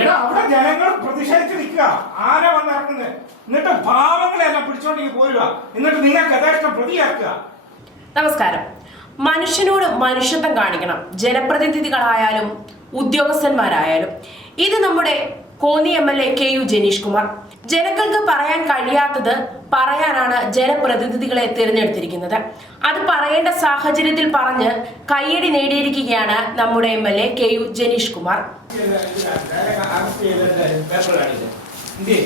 എടാ അവിടെ ജനങ്ങൾ പ്രതിഷേധിച്ച് നിൽക്കുക. ആന വന്നിറങ്ങുന്നത് എന്നിട്ട് പാവങ്ങളെല്ലാം പിടിച്ചോണ്ടി പോരുക. എന്നിട്ട് നിങ്ങൾക്ക് യഥേഷ്ടം പ്രതിയാക്കുക. നമസ്കാരം. മനുഷ്യനോട് മനുഷ്യത്വം കാണിക്കണം. ജനപ്രതിനിധികളായാലും ഉദ്യോഗസ്ഥന്മാരായാലും. ഇത് നമ്മുടെ Konni M L A K U Janeesh Kumar. ജനങ്ങൾക്ക് പറയാൻ കഴിയാത്തത് പറയാനാണ് ജനപ്രതിനിധികളെ തിരഞ്ഞെടുത്തിരിക്കുന്നത് അത് പറയേണ്ട സാഹചര്യത്തിൽ പറഞ്ഞ് കയ്യടി നേടിയിരിക്കുകയാണ് നമ്മുടെ M L A K U Janeesh Kumar എന്തേ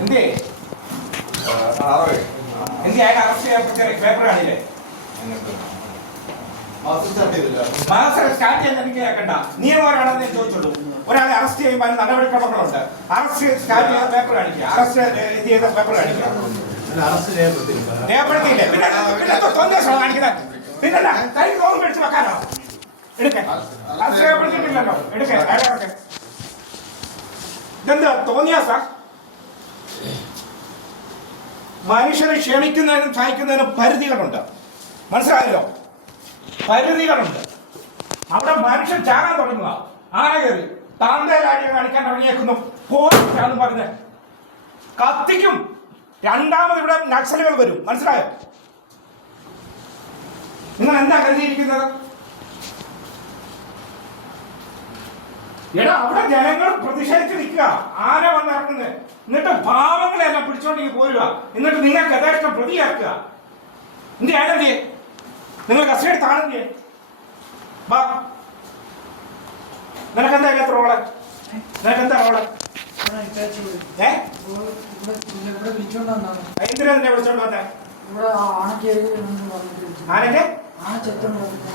എന്തേ അയാൾ അറസ്റ്റ് ചെയ്യപ്പെട്ട പേപ്പർ കാണില്ലേ മാസം സ്റ്റാർട്ട് ചെയ്യാൻ എനിക്ക് കേൾക്കണ്ട നിയമപരമാണെന്ന് ഞാൻ ചോദിച്ചുള്ളൂ ഒരാളെ അറസ്റ്റ് ചെയ്യുമ്പോൾ അതിന് നടപടിക്രമങ്ങളുണ്ട്. അറസ്റ്റ് സ്റ്റാർട്ട് ചെയ്ത പേപ്പർ കാണിക്കുക അറസ്റ്റ് ചെയ്ത പേപ്പർ കാണിക്കുക രേഖപ്പെടുത്തിയില്ലേ പിന്നെ പിന്നെ തൊന്തേശം കാണിക്കുന്നത് പിന്നല്ല വെക്കാനോ? എടുക്കേ. അറസ്റ്റ് രേഖപ്പെടുത്തിയിട്ടില്ലല്ലോ എടുക്കേ. ഇതെന്താ? തോന്നിയാ സാർ മനുഷ്യനെ ക്ഷമിക്കുന്നതിനും സഹിക്കുന്നതിനും പരിധികളുണ്ട്. മനസ്സിലായല്ലോ? പരിധികളുണ്ട്. അവിടെ മനുഷ്യൻ ചാകാൻ തുടങ്ങുക. ആന കയറി. താന്തേലാടിയെ കാണിക്കാൻ തുടങ്ങിയേക്കുന്നു. പോലീസാണെന്ന് പറഞ്ഞ് കത്തിക്കും. രണ്ടാമത് ഇവിടെ നക്സലുകൾ വരും. മനസ്സിലായോ? നിങ്ങൾ എന്താ കരുതിയിരിക്കുന്നത്? എടാ അവിടെ ജനങ്ങൾ പ്രതിഷേധിച്ച് നിൽക്കുക. ആന വന്നിറങ്ങുന്നത് എന്നിട്ട് പാവങ്ങളെ എല്ലാം പിടിച്ചോണ്ടെങ്കിൽ പോരുക. എന്നിട്ട് നിങ്ങൾക്ക് യഥേഷ്ടം പ്രതിയാക്കുക. എന്ത് ആനന്ദേ നിങ്ങൾ കസ്റ്റഡി എടുത്താണെങ്കിൽ വാ നിനക്കെന്താ ഇതിനകത്ത് റോൾ? നിനക്കെന്താ റോൾ? എന്തിനാ നിന്നെ വിളിച്ചോണ്ട് വന്നേ?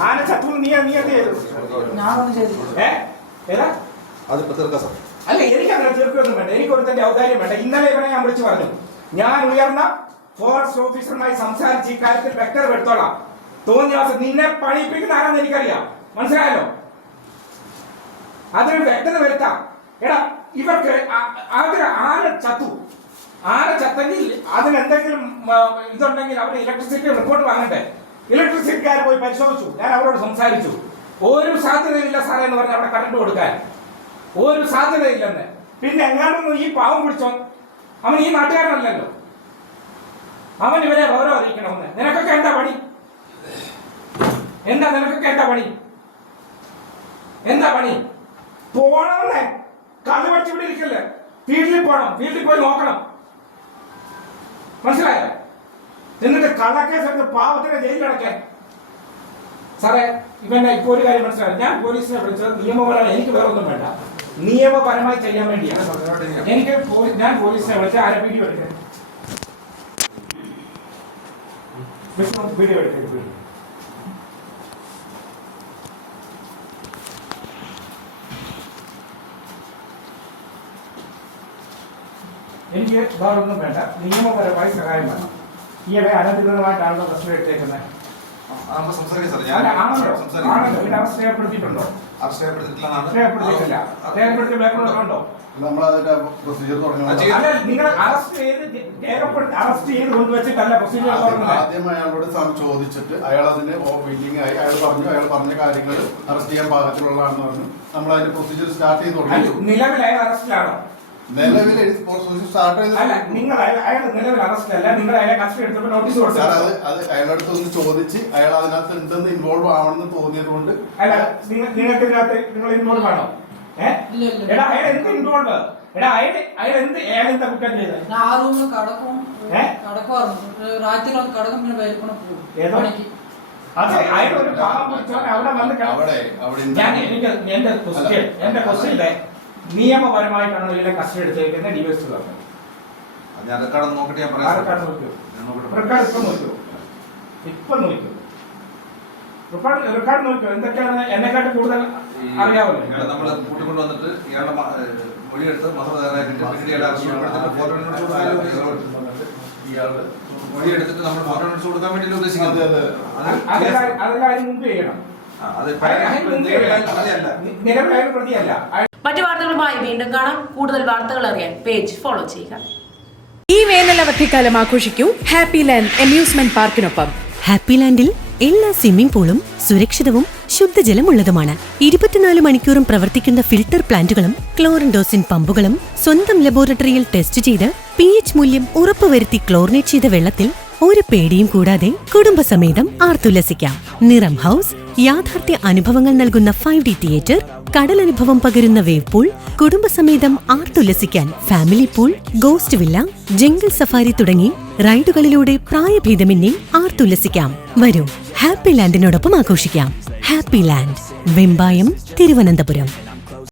ആന ചത്തു നീ നീ എന്ത് ചെയ്തു? അല്ല എനിക്ക് അങ്ങനെ തീർക്കൊന്നും വേണ്ട. എനിക്ക് ഒരുത്തന്റെ ഔദാര്യം വേണ്ട. ഇന്നലെ ഇവനെ ഞാൻ വിളിച്ചു പറഞ്ഞു. ഞാൻ ഉയർന്ന ഫോറസ്റ്റ് ഓഫീസറുമായി സംസാരിച്ച് ഇക്കാര്യത്തിൽ വെക്ടർ വ്യക്തത എടുത്തോളാം. തോന്നിയ നിന്നെ പണിയിപ്പിക്കുന്ന ആരാന്ന് എനിക്കറിയാം. മനസ്സിലായല്ലോ? അതൊരു വ്യക്തത വരുത്താം. എടാ ഇവർക്ക് ആ- അവർ ആന ചത്തു. ആന ചത്തെങ്കിൽ അതിനെന്തെങ്കിലും ഇതുണ്ടെങ്കിൽ അവർ ഇലക്ട്രിസിറ്റി റിപ്പോർട്ട് വാങ്ങണ്ടേ? ഇലക്ട്രിസിറ്റിക്കാർ പോയി പരിശോധിച്ചു. ഞാൻ അവരോട് സംസാരിച്ചു. ഒരു സാധ്യതയില്ല സാറേ എന്ന് പറഞ്ഞ് അവിടെ കറണ്ട് കൊടുക്കാൻ. ഒരു സാധ്യതയില്ലെന്ന്. പിന്നെ എങ്ങാണ്ടൊന്നും ഈ പാവം പിടിച്ചോ? അവൻ ഈ നാട്ടുകാരനല്ലല്ലോ. അവൻ ഇവരെ ഗൗരവം അറിയിക്കണമെന്ന്. നിനക്കൊക്കെ എന്താ പണി? എന്താ നിനക്കൊക്കെ കേട്ട പണി? എന്താ പണി? പോണമെന്നേ കള്ളു പഠിച്ച് ഇവിടെ ഇരിക്കല്ലേ? ഫീൽഡിൽ പോണം ഫീൽഡിൽ പോയി നോക്കണം. മനസ്സിലായോ? എന്നിട്ട് കള്ളക്കേസ് എടുത്ത് ജയിൽ ജയിലിലടക്കാൻ സാറേ ഇവന്റെ ഇപ്പൊ ഒരു കാര്യം മനസ്സിലായി? ഞാൻ പോലീസിനെ വിളിച്ചത് നിയമപരമായി എനിക്ക് വേറെ ഒന്നും വേണ്ട. നിയമപരമായി ചെയ്യാൻ വേണ്ടിയാണ് എനിക്ക് ഞാൻ പോലീസിനെ വിളിച്ച ആരെ വീഡിയോ എടുക്കാൻ. വിഷ്ണു വീഡിയോ വീഡിയോ എനിക്ക് വേറെ ഒന്നും വേണ്ട. നിയമപരമായി സഹായം വേണം. ഈയിടെ അനധികൃതമായിട്ടാണല്ലോ കസ്റ്റഡി എടുത്തേക്കുന്നത് ആണല്ലോ ഞാൻ സംസാരിക്കാം. ആണല്ലോ. നമ്മളതിന്റെ പ്രൊസീജിയർ തുടങ്ങി നിങ്ങൾ അറസ്റ്റ് ചെയ്ത് രേഖപ്പെടുത്തി അറസ്റ്റ് ചെയ്ത് കൊണ്ടുവച്ചിട്ടല്ല പ്രൊസീജിയർ ആദ്യം തുടങ്ങുന്നത്. ആദ്യം അയാളോട് ചോദിച്ചിട്ട് അയാൾ അതിന് വില്ലിംഗ് ആയി. അയാൾ പറഞ്ഞു അയാൾ പറഞ്ഞ കാര്യങ്ങൾ അറസ്റ്റ് ചെയ്യാൻ പാകത്തിലുള്ളതാണെന്ന് പറഞ്ഞു. നമ്മൾ അതിന്റെ പ്രൊസീജിയർ സ്റ്റാർട്ട് ചെയ്ത് തുടങ്ങി. നിലവിൽ അയാൾ അറസ്റ്റിലാണോ നിലവിൽ പ്രൊസീജിയർ സ്റ്റാർട്ട് ചെയ്ത് നിങ്ങൾ അയാൾ അയാൾ നിലവിൽ അറസ്റ്റിലല്ല നിങ്ങൾ അയാളെ കസ്റ്റഡി എടുത്തപ്പോൾ നോട്ടീസ് സാർ അത് അത് അയാളടുത്ത് ഒന്ന് ചോദിച്ച് അയാൾ അതിനകത്ത് ഉണ്ടെന്ന് ഇൻവോൾവ് ആവണമെന്ന് തോന്നിയത് കൊണ്ട് അല്ല നിങ്ങൾ നിങ്ങൾക്ക് ഇതിനകത്ത് നിങ്ങൾ ഇൻവോൾവ് ആണോ? എടാ അയാൾ എന്ത് ഇൻവോൾവ് എടാ അയാൾ അയാൾ എന്ത് അയാൾ എന്താ കുറ്റം ചെയ്തത്? ഞാൻ ആ റൂമിൽ കടക്കും. ഏ? കടക്കുമായിരുന്നു രാത്രി ഒന്ന് കടക്കും പിന്നെ വേൽക്കൂടെ പോകും. ഏതോ? പണിക്ക്. അതെ അയാൾ ഒരു പാവം പിടിച്ചവൻ അവിടെ വന്ന് കിടന്നു അവിടെ അവിടെ ഞാൻ എനിക്ക് എന്റെ ക്വസ്റ്റ്യൻ എന്റെ ക്വസ്റ്റ്യനിലെ നിയമപരമായിട്ടാണ് ഇതിലെ കസ്റ്റഡി എടുത്തേക്കുന്നത് ഡിവൈസ് പറഞ്ഞു അത് ഞാൻ റെക്കോർഡ് നോക്കിയിട്ട് ഞാൻ പറയാം. ആർക്കാണ് സാർ. നോക്കിയോ ഞാൻ നോക്കിയിട്ട് റെക്കോർഡ് ഇപ്പം നോക്കിയോ ഇപ്പം നോക്കിയോ റെക്കോർഡ് റെക്കോർഡ് നോക്കിയോ എന്തൊക്കെയാണ് എന്നെക്കാട്ട് കൂടുതൽ നമ്മൾ കൂട്ടിക്കൊണ്ട് വന്നിട്ട് ഇയാളുടെ മൊഴിയെടുത്ത് മസറ തയ്യാറാക്കിയിട്ട് പിന്നീട് ഇയാളെ അറസ്റ്റ് ചെയ്യപ്പെടുത്തിട്ട് ഫോട്ടോ നോട്ട്സ് കൊടുക്കാൻ ഇയാൾ മൊഴിയെടുത്തിട്ട് നമ്മൾ ഫോട്ടോ നോട്ട്സ് കൊടുക്കാൻ വേണ്ടി ഉദ്ദേശിക്കുന്നത് മറ്റു വാർത്തകളുമായി വീണ്ടും കാണാം. കൂടുതൽ വാർത്തകൾ അറിയാൻ പേജ് ഫോളോ ചെയ്യുക. ഈ വേനൽ അവധിക്കാലം ആഘോഷിക്കൂ ഹാപ്പി ലാൻഡ് അമ്യൂസ്മെന്റ് പാർക്കിനൊപ്പം. ഹാപ്പി ലാൻഡിൽ എല്ലാ സ്വിമ്മിംഗ് പൂളും സുരക്ഷിതവും ശുദ്ധജലമുള്ളതുമാണ്. ഇരുപത്തിനാല് മണിക്കൂറും പ്രവർത്തിക്കുന്ന ഫിൽട്ടർ പ്ലാന്റുകളും ക്ലോറിൻഡോസിൻ പമ്പുകളും സ്വന്തം ലബോറട്ടറിയിൽ ടെസ്റ്റ് ചെയ്ത് പി എച്ച് മൂല്യം ഉറപ്പുവരുത്തി ക്ലോറിനേറ്റ് ചെയ്ത വെള്ളത്തിൽ ഒരു പേടിയും കൂടാതെ കുടുംബസമേതം ആർത്തുല്ലസിക്കാം. നിറം ഹൗസ് യാഥാർത്ഥ്യ അനുഭവങ്ങൾ നൽകുന്ന ഫൈവ് ഡി തിയേറ്റർ കടലനുഭവം പകരുന്ന വേവ് പൂൾ കുടുംബസമേതം ആർത്തുല്ലസിക്കാൻ family pool ghost villa jungle safari തുടങ്ങി റൈഡുകളിലൂടെ പ്രായഭേദമന്യേ ആർത്തുല്ലസിക്കാം. വരൂ ഹാപ്പി ലാൻഡിനോടൊപ്പം ആഘോഷിക്കാം. Happy Land Vembayam Thiruvananthapuram.